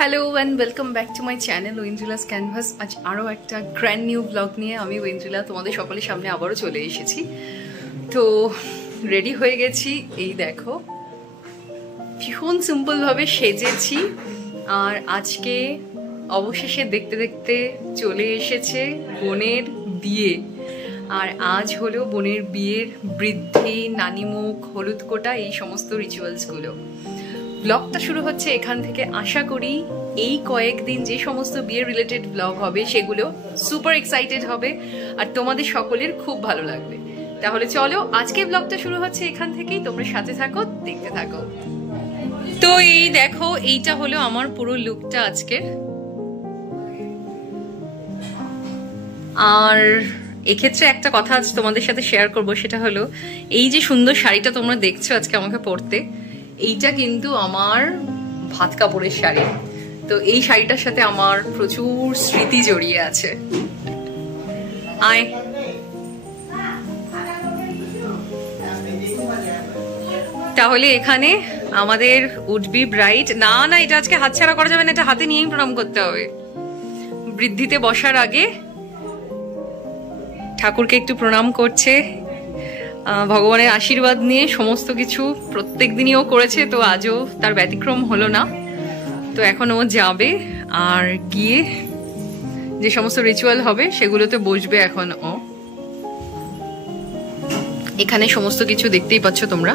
Hello and welcome back to my channel Oindrila's canvas. আজ আরও একটা গ্র্যান্ড নিউ ব্লগ নিয়ে আমি ওয়েন্দ্রিলা তোমাদের সকলের সামনে আবারও চলে এসেছি। তো রেডি হয়ে গেছি, এই দেখো ভীষণ সিম্পলভাবে সেজেছি। আর আজকে অবশেষে দেখতে দেখতে চলে এসেছে বোনের বিয়ে। আর আজ হলো বোনের বিয়ের বৃদ্ধি, নানিমুখ, হলুদ কোটা, এই সমস্ত রিচুয়ালসগুলো। ব্লগটা শুরু হচ্ছে এখান থেকে। আশা করি এই কয়েকদিন যে সমস্ত বিয়ে রিলেটেড ব্লগ হবে সেগুলো সুপার এক্সাইটেড হবে আর তোমাদের সকলের খুব ভালো লাগবে। তাহলে চলো, আজকে ব্লগটা শুরু হচ্ছে এখান থেকেই, তোমরা সাথে থাকো, দেখতে থাকো। তো এই দেখো, এইটা হলো আমার পুরো লুকটা আজকের। আর এক্ষেত্রে একটা কথা আজ তোমাদের সাথে শেয়ার করব, সেটা হলো এই যে সুন্দর শাড়িটা তোমরা দেখছো আজকে আমাকে পরতে, এইটা কিন্তু আমার ভাত কাপড়ের শাড়ি। তো এই শাড়িটার সাথে আমার প্রচুর স্মৃতি জড়িয়ে আছে। আয়, তাহলে এখানে আমাদের উডবি ব্রাইড, না না এটা আজকে হাতছাড়া করা যাবে না, এটা হাতে নিয়েই প্রণাম করতে হবে। বৃদ্ধিতে বসার আগে ঠাকুরকে একটু প্রণাম করছে, ভগবানের আশীর্বাদ নিয়ে। সমস্ত কিছু প্রত্যেক দিনই ও করেছে, তো আজও তার ব্যতিক্রম হলো না। তো এখন ও যাবে আর গিয়ে যে সমস্ত রিচুয়াল হবে সেগুলোতে বসবে এখন ও। এখানে সমস্ত কিছু দেখতেই পাচ্ছ তোমরা,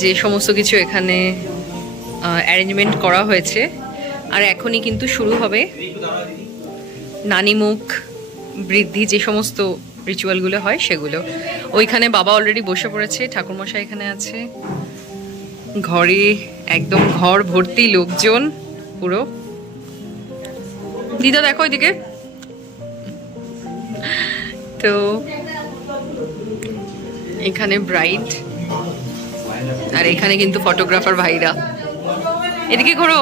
যে সমস্ত কিছু এখানে অ্যারেঞ্জমেন্ট করা হয়েছে। আর এখনই কিন্তু শুরু হবে নানিমুখ, বৃদ্ধি, যে সমস্ত রিচুয়ালগুলো হয় সেগুলো। ওইখানে বাবা অলরেডি বসে পড়েছে, ঠাকুরমশাই এখানে আছে, ঘরে একদম ঘর ভর্তি লোকজন পুরো। দিদা দেখো ওইদিকে। তো এখানে ব্রাইড, আর এখানে কিন্তু ফটোগ্রাফার ভাইরা। এদিকে ঘোরো।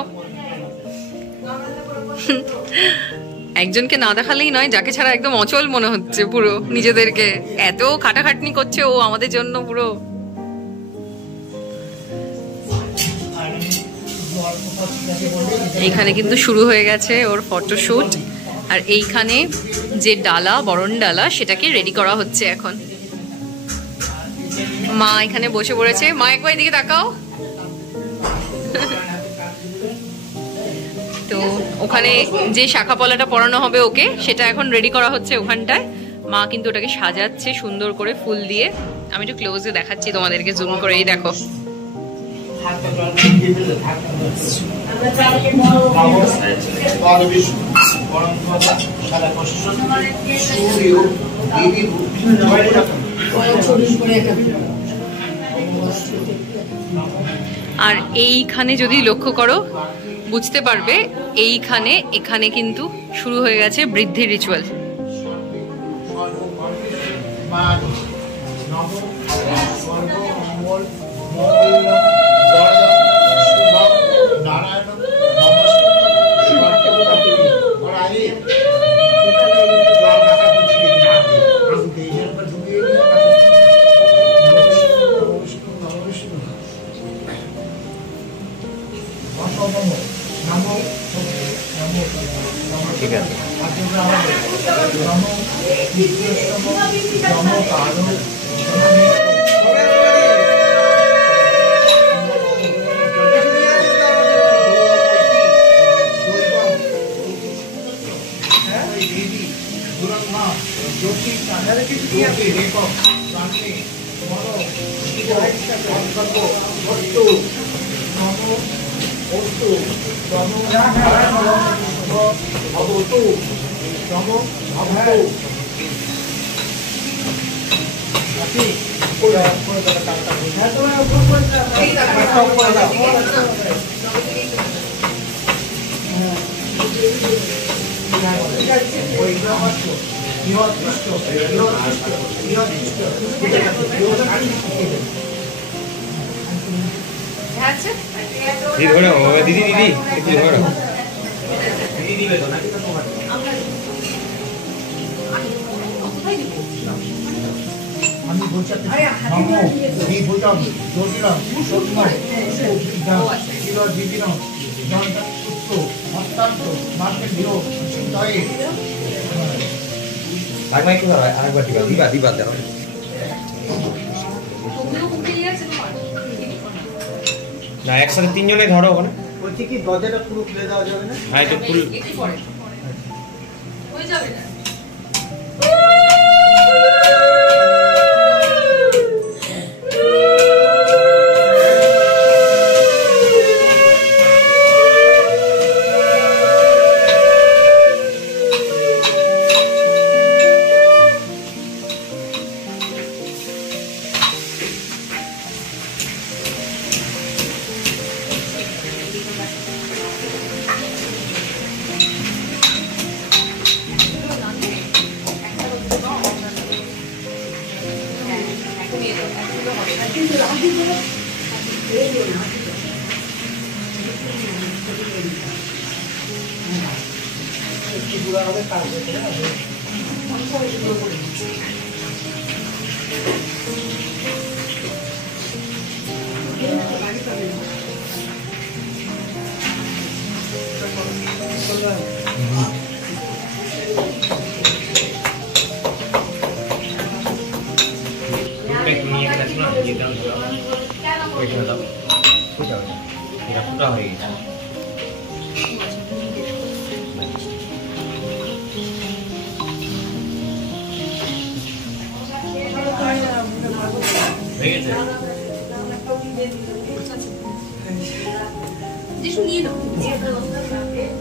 একজনকে না দেখালেই নয়, যাকে ছাড়া একদম অচল মনে হচ্ছে পুরো নিজেদেরকে। এত খাটাখাটনি করছে ও আমাদের জন্য পুরো। এইখানে কিন্তু শুরু হয়ে গেছে ওর ফটোশুট। আর এইখানে যে ডালা, বরণ ডালা, সেটাকে রেডি করা হচ্ছে এখন। মা এখানে বসে পড়েছে। মা একবার এদিকে তাকাও। তো ওখানে যে শাখা পলাটা পরানো হবে ওকে, সেটা এখন রেডি করা হচ্ছে ওখানটায়। মা কিন্তু ওটাকে সাজাচ্ছে সুন্দর করে ফুল দিয়ে। আমি একটু ক্লোজে দেখাচ্ছি তোমাদেরকে, জুম করে। এই দেখো, আর এইখানে যদি লক্ষ্য করো বুঝতে পারবে, এখানে কিন্তু শুরু হয়ে গেছে বৃদ্ধির রিচুয়াল। ঠিক আছে। দিদি দিদি দিদি দিবে তো নাকি? আমি বলছি নমো এই বলতাম দোষরা সত্য 이거 비비노 이건 숙소 맛담도 맛의 비로 신다이 마지막에 또 살아. 아, 이거 디바 대로. না একসাথে তিনজনে ধরো ওখানে বলছি কি দরজাটা পুরো খুলে দেওয়া যাবে না হ্যাঁ এটা ফুল একটু পরে হয়ে যাবে না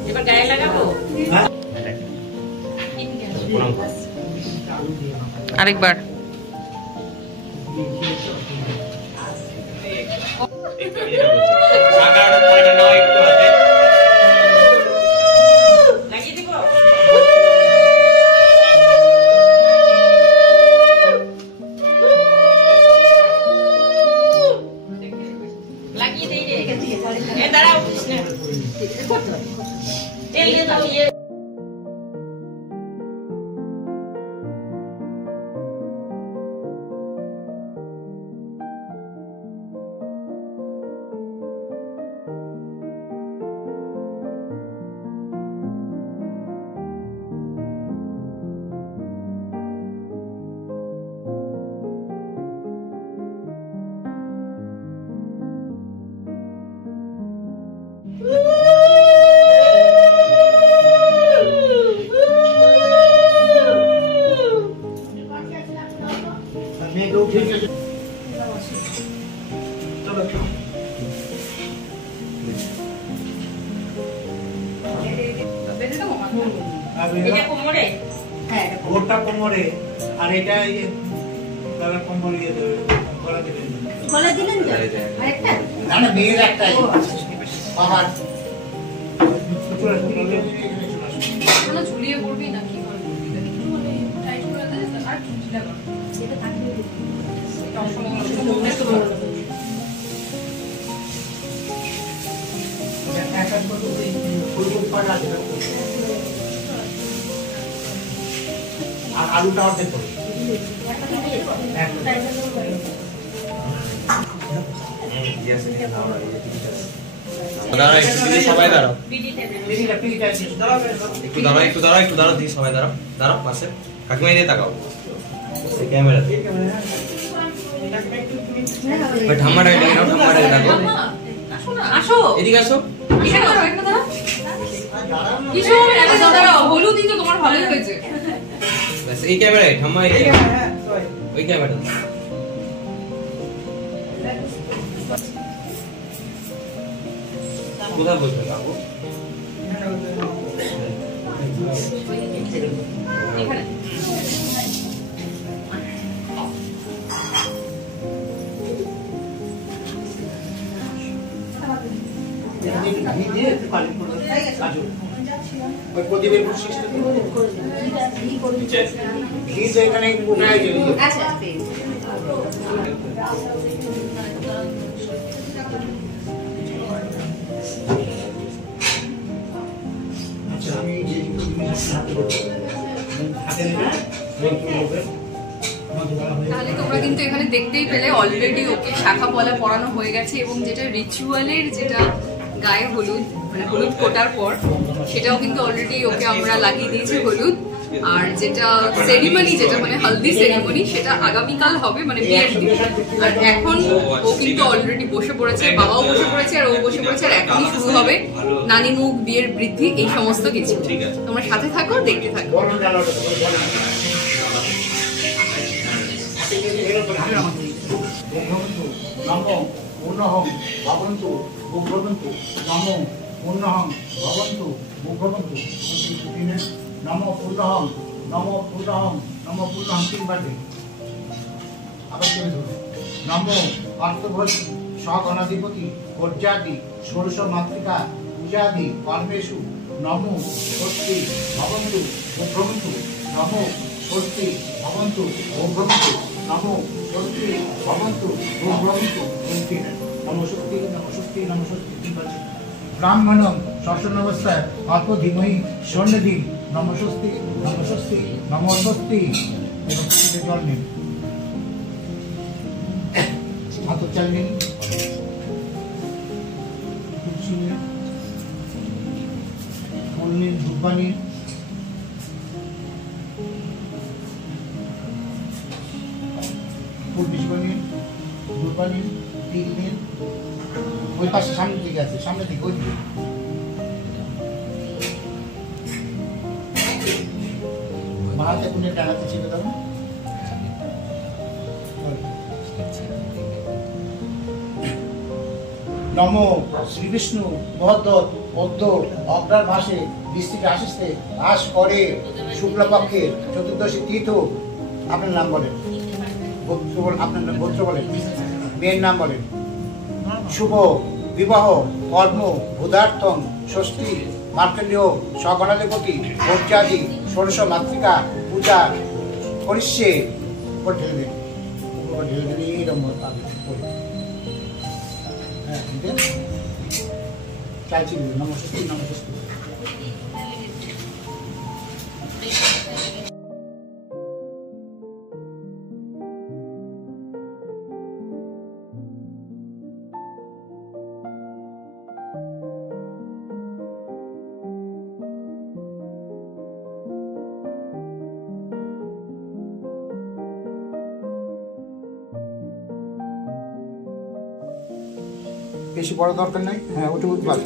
এবার গায়ে লাগাবো আরেকবার এটা কোমরে হ্যাঁ গোটা কোমরে আর এটা এই গলা কোমরে দিয়ে দেবে গলা দিলেন আরেকটা না না মেয়ের একটাই বাবার না ঝুলিয়ে পড়বি না কি করবি একটু মানে টাইট করে দে আর ঝুলি লাগা এটা থাকলে এটা অসম্ভব একটা করে ফুল পাড়া আছে আর আলুটা অর্ধেক করে দাঁড়া একটু সবাই দাঁড়াও একটু দাঁড়াও দিদি সবাই দাঁড়াও পাশে কাকিমা দিয়ে তাকাও ক্যামেরা দিয়ে ঠাম্মাটা দেখো আসো এদিকে আসো কিছু দাঁড়াও হলুদই তো তোমার ভালোই হয়েছে এই ক্যামেরায় ঠাম্মা ওই ক্যামেরা কোথায় বসবে কাকু এখানে প্রদীপের সিস্টেম ঘি তো এখানে আচ্ছা আমি তাহলে তোমরা কিন্তু এখানে দেখতেই পেলে অলরেডি ওকে শাখা পলা পড়ানো হয়ে গেছে এবং যেটা রিচুয়ালের যেটা গায়ে হলুদ, মানে হলুদ ফোটার পর সেটাও কিন্তু অলরেডি ওকে আমরা লাগিয়ে দিয়েছি হলুদ। আর যেটা সেরিমনি, যেটা মানে হলদি সেরিমনি, সেটা আগামীকাল হবে, মানে বিয়ের দিন। আর এখন ও কিন্তু অলরেডি বসে পড়েছে, বাবাও বসে পড়েছে আর ও বসে পড়েছে, আর এখনই শুরু হবে নানি মুখ, বিয়ের বৃদ্ধি, এই সমস্ত কিছু। তোমরা সাথে থাকো, দেখতে থাকো। নমো পূর্ণহং ভবন্তু ভূভবন্তু নমো পূর্ণহং ভবন্তু ভূভবন্তু নমো পূর্ণহং নমো পূর্ণহং নমো পূর্ণহং তিনবার দিন। আবার তুমি ধরো নমো অর্থভোজী স্বগণাধিপতি পর্যাদি ষোড়শ মাতৃকা পূজাদি কর্মেষু নমো স্বস্তি ভবন্তু ভূভবন্তু নমো স্বস্তি ভবন্তু ভূভবন্তু নমো স্বস্তি ভবন্তু ভূভবন্তু নমো স্বস্তি নমো স্বস্তি নমো স্বস্তি তিনবার। ব্রাহ্মণম ষষ্ঠ অবস্থায় অল্প ধীমহি স্বর্ণদিন নমো স্বস্তি নমো স্বস্তি নমো স্বস্তি। জল নিন, হাতের চাল নিন, তুলসী নিন, ফুল নিন, ধূপা নিন, ফুল বিছবা নিন, ধূপা নিন, তিল নিন। ওই পাশে সামনের দিকে আছে, সামনের দিকে ওই দিকে। মাথাতে কোণে ডানাতে ছিল দাও। নমো শ্রী বিষ্ণু মহোদ্যত পদ্ম অগ্রার মাসে বৃষ্টির আশিসে আশ করে শুক্লপক্ষের চতুর্দশী তীর্থ। আপনার নাম বলেন, আপনার গোত্র বলেন, মেয়ের নাম বলেন। শুভ বিবাহ কর্ম ভূদার্থম ষষ্ঠী মার্কণ্ডেয় স্বগণাধিপতি ভোজ্যাদি ষোড়শ মাতৃকা পূজা করিষ্যে। ঢেলে দেন, ঢেলে দেন এইরকম চাইছি। নমস্কার নমস্কার। বেশি বড় দরকার নাই। হ্যাঁ ওটা বাস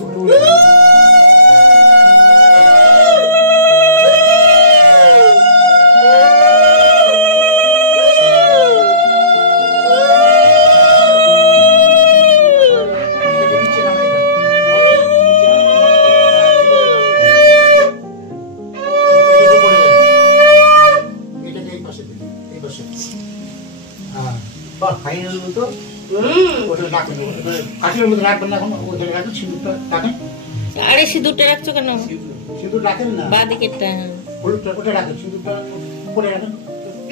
ফাইনাল মতো কাঠের মধ্যে রাখবেন না, এখন ওখানে রাখুন। সিঁদুরটা রাখেন। আরে সিঁদুরটা রাখছো কেন? সিঁদুর রাখেন না, বা দিকেরটা হলুদটা কোথায় রাখেন? সিঁদুরটা উপরে রাখেন।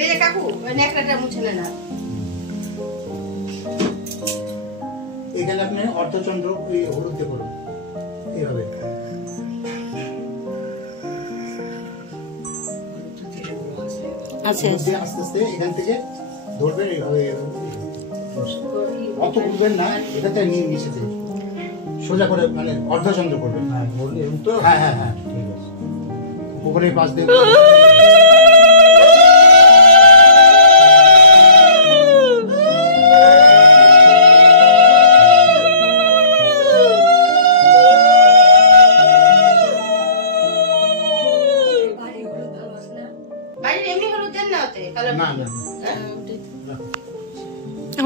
এই যে কাকু নেকড়াটা মুছে নেন না। এখানে আপনি অর্ধচন্দ্র হলুদ দিয়ে করুন এইভাবে। আচ্ছা আস্তে আস্তে এখান থেকে ধরবেন এইভাবে। অত উঠবেন না, এটাতে নিয়ে নিচে সোজা করে মানে অর্ধচন্দ্র করবেন। হ্যাঁ হ্যাঁ হ্যাঁ ঠিক আছে। উপরে পাশ দিয়ে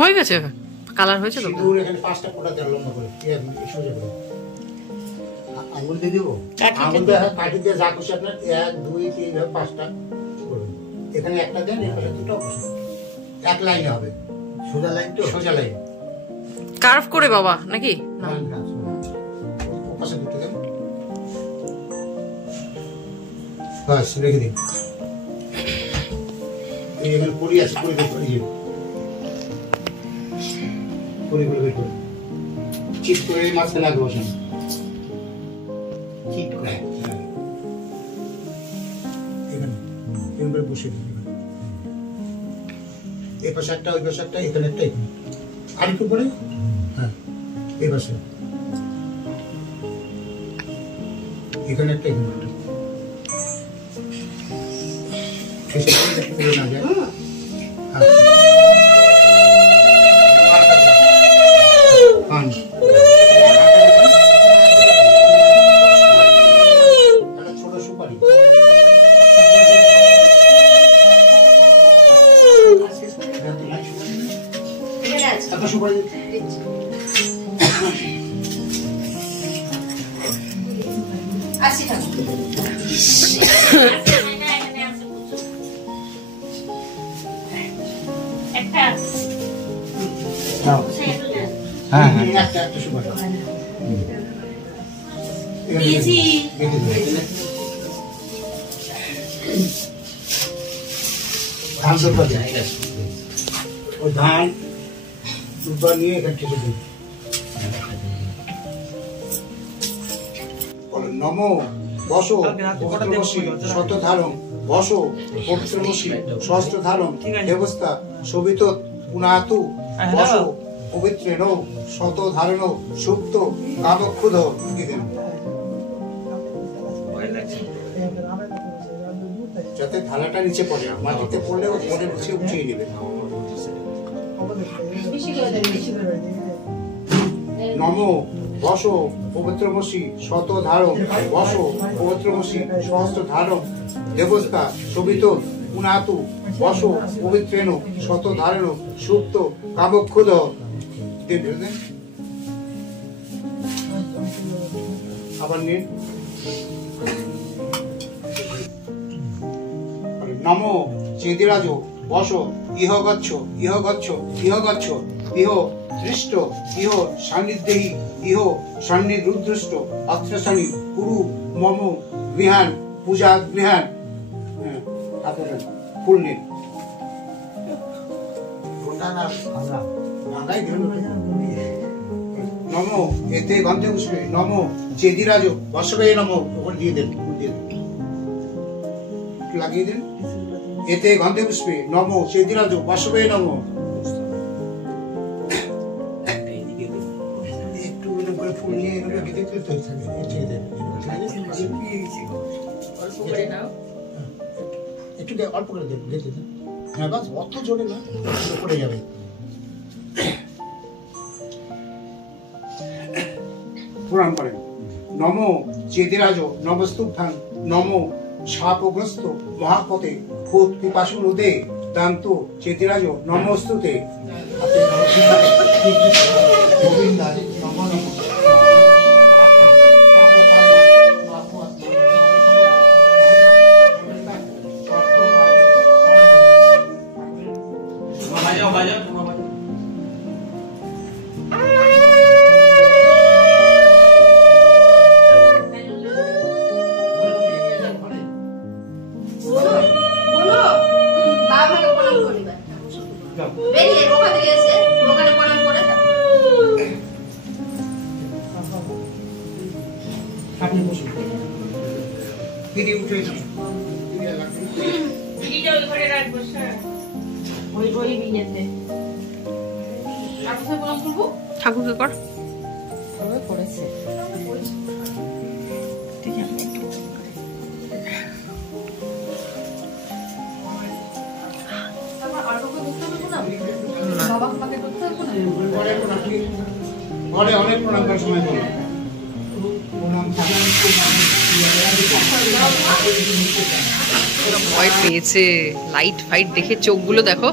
হয়ে গেছে, কালার হয়েছে তো। সিঁদুর এখানে 5টা ফোঁটা দেন লম্বা করে, সোজা করে। আঙুল দিয়ে দিব, আঙুল দিয়ে কাটি দিয়ে যা খুশি আপনার 1 2 3 5টা করবেন। এখানে একটা দেন, এখানে দুটো বসান, এক লাইনে হবে। সোজা লাইন তো, সোজা লাইন কার্ভ করে বাবা নাকি? না না, ওপাশে দুটো দেন, বাস রেখে দিন। এখানে পরি আছে, পরি বের করে দিন, পরি বের করে চিট করে মাঝখানে আগে বসান। চিট করে এখানে এখানে বসে দিন। এই পাশে একটা, ওই পাশে একটা, এখানে একটা, এখানে আর একটু পরে। হ্যাঁ এই পাশে এখানে একটা এখানে একটা শেষে যাতে পুড়ে না যায়। পান একটা ছোট সুপারি একটা সুপারি আসি ঠাকুর একটা দাও। হ্যাঁ হ্যাঁ একটা একটা সুপারি দিয়েছি। ধান দুর্বা দিন ওই ধান দুর্বা নিয়ে এখানে ঠেকে দিন। নমো বসো পবিত্রমসি শত ধারণ বসো পবিত্রমসি সহস্র ধারণ দেবস্থা শোভিত পুনাতু বসো পবিত্রেণ শত ধারণ সুপ্ত কামক্ষুধ দিলেন যাতে থালাটা নিচে পড়ে মাটিতে পড়লেও মনে নিচে উঠিয়ে নেবে। নমো বসো পবিত্রমসি শত ধারণ বসো পবিত্রমসি সহস্র ধারণ দেবস্থা শোভিত পুনাতু বসো পবিত্রেণ শত ধারণ সুপ্ত কামক্ষুধ। আবার নিন। নমো চেদিরাজ বসো ইহ গচ্ছ ইহ গচ্ছ ইহ গচ্ছ ইহ দৃষ্ট ইহ সান্নিধ্যেহি ইহ সন্নিরুদ্রষ্ট অত্রসানি কুরু মম গৃহান পূজা গৃহান ফুল নিন। নমো এতে গন্ধে পুষ্পে নমো চেদিরাজ বসবে নমো ওপর দিয়ে দেন লাগিয়ে দেন। এতে গন্ধে পুষ্পে নমো চেদিরাজ বসবে নমো। একটু করে ফুল নিয়ে এগুলো গেঁথে দিলে তো একটু অল্প করে দেন গেঁথে দেন। হ্যাঁ বাস অত জোরে না পড়ে যাবে। প্রণাম করেন। নমো চেদিরাজ নমস্তুভ্যাং নমো শাপগ্রস্ত মহাপতে ভূত পিপাসু রোদে দান্ত চেদিরাজ নমস্তুতে। গোবিন্দায় নমো নমঃ। ঠাকুরকে কর। ঘরে অনেক প্রণাম করার সময় বলো ভয় পেয়েছে লাইট ফাইট দেখে, চোখগুলো দেখো।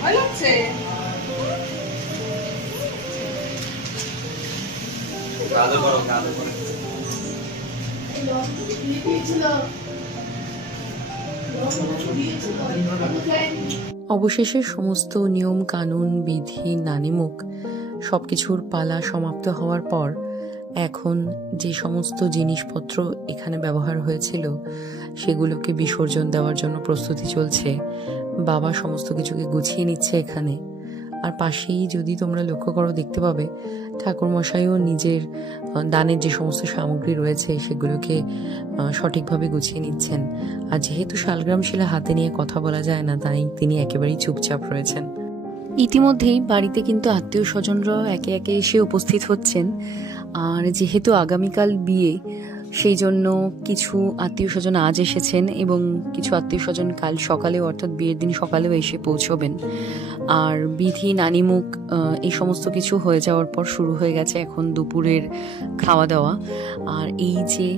ভয় লাগছে। অবশেষে সমস্ত নিয়ম কানুন বিধি নানিমুখ সবকিছুর পালা সমাপ্ত হওয়ার পর এখন যে সমস্ত জিনিসপত্র এখানে ব্যবহার হয়েছিল সেগুলোকে বিসর্জন দেওয়ার জন্য প্রস্তুতি চলছে। বাবা সমস্ত কিছুকে গুছিয়ে নিচ্ছে এখানে। আর পাশেই যদি তোমরা লক্ষ্য করো দেখতে পাবে ঠাকুরমশাইও নিজের দানের যে সমস্ত সামগ্রী রয়েছে সেগুলোকে সঠিকভাবে গুছিয়ে নিচ্ছেন। আর যেহেতু শালগ্রাম শিলা হাতে নিয়ে কথা বলা যায় না, তাই তিনি একেবারেই চুপচাপ রয়েছেন। ইতিমধ্যেই বাড়িতে কিন্তু আত্মীয় স্বজনরা একে একে এসে উপস্থিত হচ্ছেন। আর যেহেতু আগামীকাল বিয়ে, সেই জন্য কিছু আত্মীয় স্বজন আজ এসেছেন এবং কিছু আত্মীয় স্বজন কাল সকালেও অর্থাৎ বিয়ের দিন সকালেও এসে পৌঁছবেন। আর বিধি, নানিমুখ এই সমস্ত কিছু হয়ে যাওয়ার পর শুরু হয়ে গেছে এখন দুপুরের খাওয়া দাওয়া। আর এই যে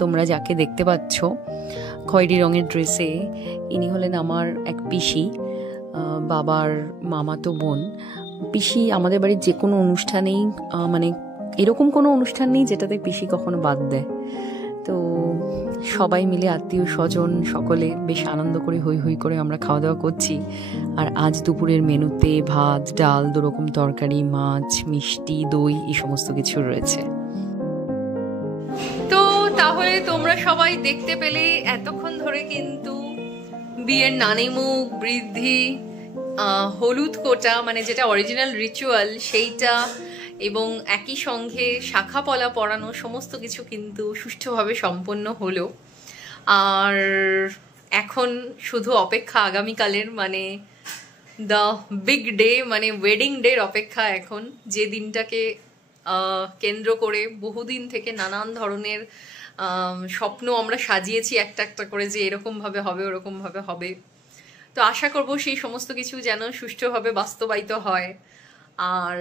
তোমরা যাকে দেখতে পাচ্ছ খয়েরি রঙের ড্রেসে, ইনি হলেন আমার এক পিসি, বাবার মামাতো বোন। পিসি আমাদের বাড়ির যে কোনো অনুষ্ঠানেই, মানে এরকম কোনো অনুষ্ঠান নেই যেটাতে পিসি কখনো বাদ দেয়। তো সবাই মিলে আত্মীয় স্বজন সকলে বেশ আনন্দ করে হই হই করে আমরা খাওয়া দাওয়া করছি। আর আজ দুপুরের মেনুতে ভাত, ডাল, 2 রকম তরকারি, মাছ, মিষ্টি, দই এই সমস্ত কিছু রয়েছে। তো তাহলে তোমরা সবাই দেখতে পেলে এতক্ষণ ধরে কিন্তু বিয়ের নানিমুখ, বৃদ্ধি, হলুদ কোটা মানে যেটা অরিজিনাল রিচুয়াল সেইটা, এবং একই সঙ্গে শাখা পলা পরানো সমস্ত কিছু কিন্তু সুষ্ঠুভাবে সম্পন্ন হলো। আর এখন শুধু অপেক্ষা আগামীকালের, মানে দ্য বিগ ডে, মানে ওয়েডিং ডের অপেক্ষা এখন, যে দিনটাকে কেন্দ্র করে বহুদিন থেকে নানান ধরনের স্বপ্ন আমরা সাজিয়েছি একটা একটা করে, যে এরকমভাবে হবে, ওরকমভাবে হবে। তো আশা করব সেই সমস্ত কিছু যেন সুষ্ঠুভাবে বাস্তবায়িত হয়। আর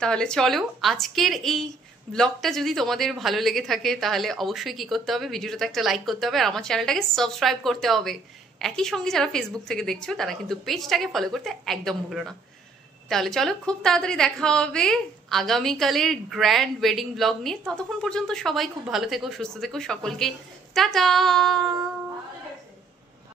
তাহলে চলো, আজকের এই ব্লগটা যদি তোমাদের ভালো লেগে থাকে তাহলে অবশ্যই কি করতে হবে, ভিডিওটাতে একটা লাইক করতে হবে আর আমার চ্যানেলটাকে সাবস্ক্রাইব করতে হবে। একই সঙ্গে যারা ফেসবুক থেকে দেখছো তারা কিন্তু পেজটাকে ফলো করতে একদম ভুলো না। তাহলে চলো, খুব তাড়াতাড়ি দেখা হবে আগামীকালের গ্র্যান্ড ওয়েডিং ব্লগ নিয়ে। ততক্ষণ পর্যন্ত সবাই খুব ভালো থেকো, সুস্থ থেকো, সকলকে টাটা।